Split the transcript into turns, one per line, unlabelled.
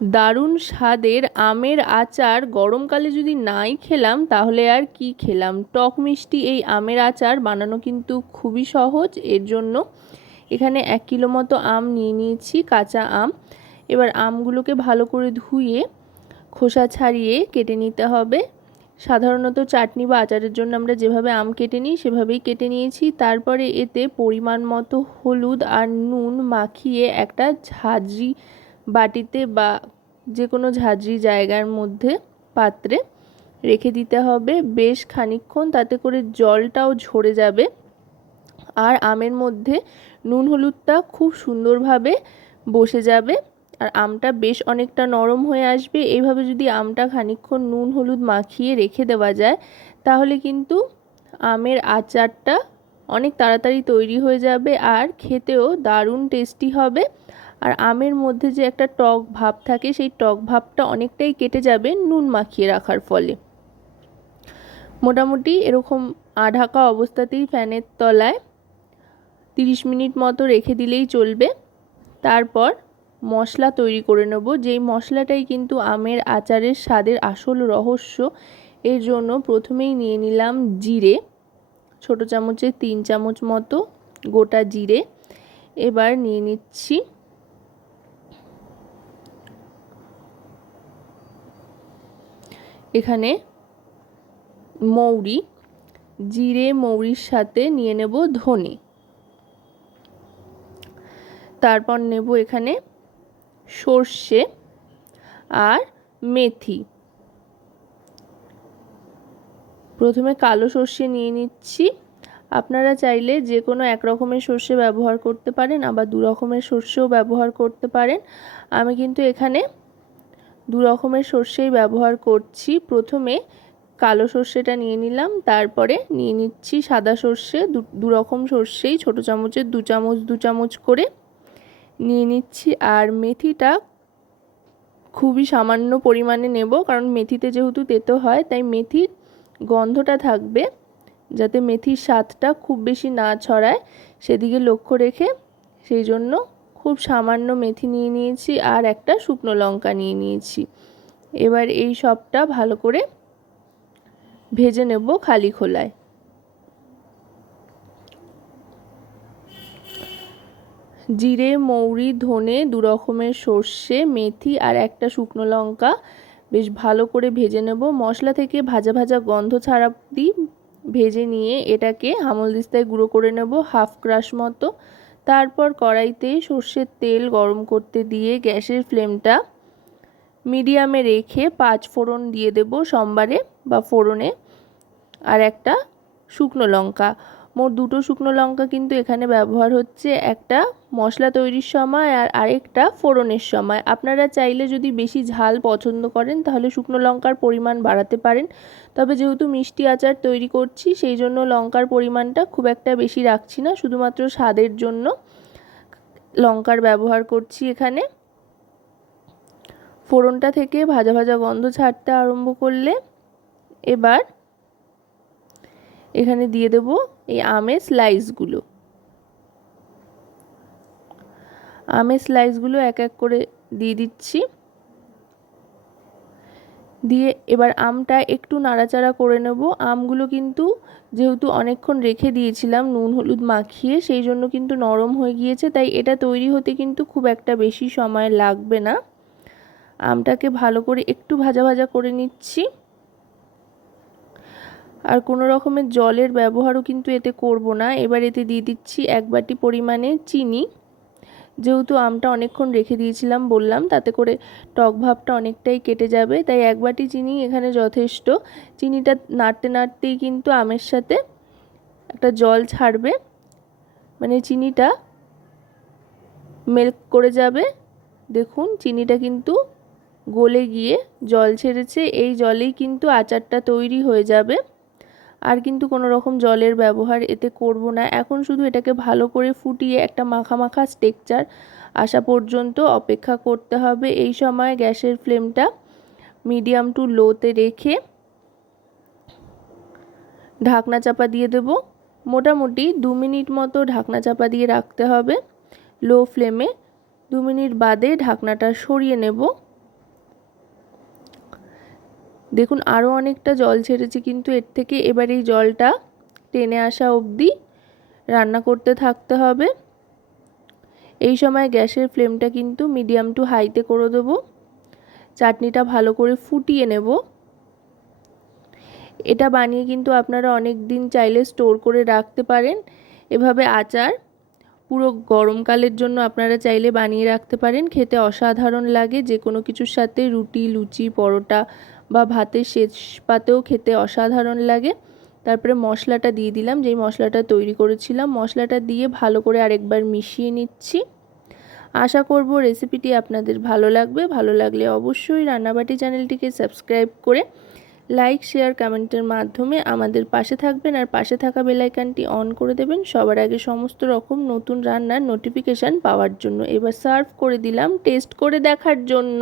দারুণ স্বাদের আমের আচার গরমকালে যদি নাই খেলাম, তাহলে আর কি খেলাম? টক মিষ্টি এই আমের আচার বানানো কিন্তু খুবই সহজ। এর জন্য এখানে এক কিলো মতো আম নিয়ে নিয়েছি, কাঁচা আম। এবার আমগুলোকে ভালো করে ধুয়ে খোসা ছাড়িয়ে কেটে নিতে হবে। সাধারণত চাটনি বা আচারের জন্য আমরা যেভাবে আম কেটে নিই, সেভাবেই কেটে নিয়েছি। তারপরে এতে পরিমাণ মতো হলুদ আর নুন মাখিয়ে একটা ঝাঁঝরি বাটিতে বা যে কোনো ঝাঁঝরি জায়গার মধ্যে পাত্রে রেখে দিতে হবে। বেশ খানিকক্ষণ তাতে করে জলটাও ঝরে যাবে। আর আমের মধ্যে নুন হলুদটা খুব সুন্দরভাবে বসে যাবে। আর আমটা বেশ অনেকটা নরম হয়ে আসবে। এইভাবে যদি আমটা খানিকক্ষণ নুন হলুদ মাখিয়ে রেখে দেওয়া যায়, তাহলে কিন্তু আমের আচারটা অনেক তাড়াতাড়ি তৈরি হয়ে যাবে। আর খেতেও দারুণ টেস্টি হবে। আর আমের মধ্যে যে একটা টক ভাব থাকে, সেই টক ভাবটা অনেকটাই কেটে যাবে নুন মাখিয়ে রাখার ফলে। মোটামুটি এরকম আঢাকা অবস্থাতেই ফ্যানের তলায় তিরিশ মিনিট মতো রেখে দিলেই চলবে। তারপর মশলা তৈরি করে নেব। যেই মশলাটাই কিন্তু আমের আচারের স্বাদের আসল রহস্য, এর জন্য প্রথমেই নিয়ে নিলাম জিরে, ছোট চামচে তিন চামচ মতো গোটা জিরে। এবার নিয়ে নিচ্ছি এখানে মৌরি, জিরে মৌরির সাথে নিয়ে নেব ধনে। তারপর নেব এখানে সর্ষে আর মেথি। প্রথমে কালো সর্ষে নিয়ে নিচ্ছি। আপনারা চাইলে যে কোনো এক রকমের সর্ষে ব্যবহার করতে পারেন আবার দু রকমের সর্ষেও ব্যবহার করতে পারেন। আমি কিন্তু এখানে দু রকমের সর্ষেই ব্যবহার করছি। প্রথমে কালো সর্ষেটা নিয়ে নিলাম, তারপরে নিয়ে নিচ্ছি সাদা সর্ষে, দু রকম সর্ষেই, ছোটো চামচের দু চামচ দু চামচ করে নিয়ে নিচ্ছি। আর মেথিটা খুবই সামান্য পরিমাণে নেব, কারণ মেথিতে যেহেতু তেতো হয়, তাই মেথির গন্ধটা থাকবে, যাতে মেথির স্বাদটা খুব বেশি না ছড়ায়। সেদিকে লক্ষ্য রেখে সেই জন্য খুব সামান্য মেথি নিয়ে নিয়েছি আর একটা শুকনো লঙ্কা নিয়ে নিয়েছি। এবার এই সবটা ভালো করে ভেজে নেব খালি খোলায়। জিরে, মৌরি, ধনে, দু রকমের সর্ষে, মেথি আর একটা শুকনো লঙ্কা বেশ ভালো করে ভেজে নেব। মশলা থেকে ভাজা ভাজা গন্ধ ছাড়া দিই ভেজে নিয়ে এটাকে হামল দিস্তায় গুঁড়ো করে নেব হাফ ক্রাশ মতো। তারপর কড়াইতে সর্ষের তেল গরম করতে দিয়ে গ্যাসের ফ্লেমটা মিডিয়ামে রেখে পাঁচ ফোড়ন দিয়ে দেব সোমবারে বা ফোড়নে আর একটা শুকনো লঙ্কা। মোট দুটো শুকনো লঙ্কা কিন্তু এখানে ব্যবহার হচ্ছে। একটা মশলা তৈরির সময় আর আরেকটা ফোড়নের সময়। আপনারা চাইলে যদি বেশি ঝাল পছন্দ করেন, তাহলে শুকনো লঙ্কার পরিমাণ বাড়াতে পারেন। তবে যেহেতু মিষ্টি আচার তৈরি করছি, সেই জন্য লঙ্কার পরিমাণটা খুব একটা বেশি রাখছি না। শুধুমাত্র স্বাদের জন্য লঙ্কার ব্যবহার করছি এখানে। ফোড়নটা থেকে ভাজা ভাজা গন্ধ ছাড়তে আরম্ভ করলে এবার এখানে দিয়ে দেব এই আমের স্লাইসগুলো আমের স্লাইসগুলো এক এক করে দিয়ে দিচ্ছি। দিয়ে এবার আমটা একটু নাড়াচাড়া করে নেব। আমগুলো কিন্তু যেহেতু অনেকক্ষণ রেখে দিয়েছিলাম, নুন, হলুদ মাখিয়ে, সেই জন্য কিন্তু নরম হয়ে গিয়েছে, তাই এটা তৈরি হতে কিন্তু খুব একটা বেশি সময় লাগবে না। আমটাকে ভালো করে একটু ভাজা ভাজা করে নিচ্ছি। আর কোনো রকমের জলের ব্যবহারও কিন্তু এতে করব না। এবার এতে দিয়ে দিচ্ছি এক বাটি পরিমাণে চিনি। যেহেতু আমটা অনেকক্ষণ রেখে দিয়েছিলাম, বললাম, তাতে করে টক ভাবটা অনেকটাই কেটে যাবে। তাই এক বাটি চিনি এখানে যথেষ্ট। চিনিটা নাড়তে নাড়তেই কিন্তু আমের সাথে একটা জল ছাড়বে। মানে চিনিটা মেল্ক করে যাবে। দেখুন, চিনিটা কিন্তু গলে গিয়ে জল ছেড়েছে। এই জলেই কিন্তু আচারটা তৈরি হয়ে যাবে। আর কিন্তু কোনো রকম জলের ব্যবহার এতে করব না। এখন শুধু এটাকে ভালো করে ফুটিয়ে একটা মাখা মাখা স্টেকচার আসা পর্যন্ত অপেক্ষা করতে হবে। এই সময় গ্যাসের ফ্লেমটা মিডিয়াম টু লোতে রেখে ঢাকনা চাপা দিয়ে দেব। মোটামুটি দু মিনিট মতো ঢাকনা চাপা দিয়ে রাখতে হবে। লো ফ্লেমে দু মিনিট বাদে ঢাকনাটা সরিয়ে নেব। দেখুন আরও অনেকটা জল ছেড়েছি, কিন্তু এর থেকে এবার এই জলটা টেনে আসা অবধি রান্না করতে থাকতে হবে। এই সময় গ্যাসের ফ্লেমটা কিন্তু মিডিয়াম টু হাইতে করে দেবো। চাটনিটা ভালো করে ফুটিয়ে নেব। এটা বানিয়ে কিন্তু আপনারা অনেক দিন চাইলে স্টোর করে রাখতে পারেন। এভাবে আচার পুরো গরমকালের জন্য আপনারা চাইলে বানিয়ে রাখতে পারেন। খেতে অসাধারণ লাগে যে কোনো কিছুর সাথে রুটি, লুচি, পরোটা বা ভাতের শেষ পাতেও খেতে অসাধারণ লাগে। তারপরে মশলাটা দিয়ে দিলাম, যেই মশলাটা তৈরি করেছিলাম। মশলাটা দিয়ে ভালো করে আরেকবার মিশিয়ে নিচ্ছি। আশা করব রেসিপিটি আপনাদের ভালো লাগবে। ভালো লাগলে অবশ্যই রান্নাবাটি চ্যানেলটিকে সাবস্ক্রাইব করে লাইক, শেয়ার, কমেন্টের মাধ্যমে আমাদের পাশে থাকবেন আর পাশে থাকা বেলাইকানটি অন করে দেবেন। সবার আগে সমস্ত রকম নতুন রান্নার নোটিফিকেশান পাওয়ার জন্য এবার সার্ভ করে দিলাম টেস্ট করে দেখার জন্য।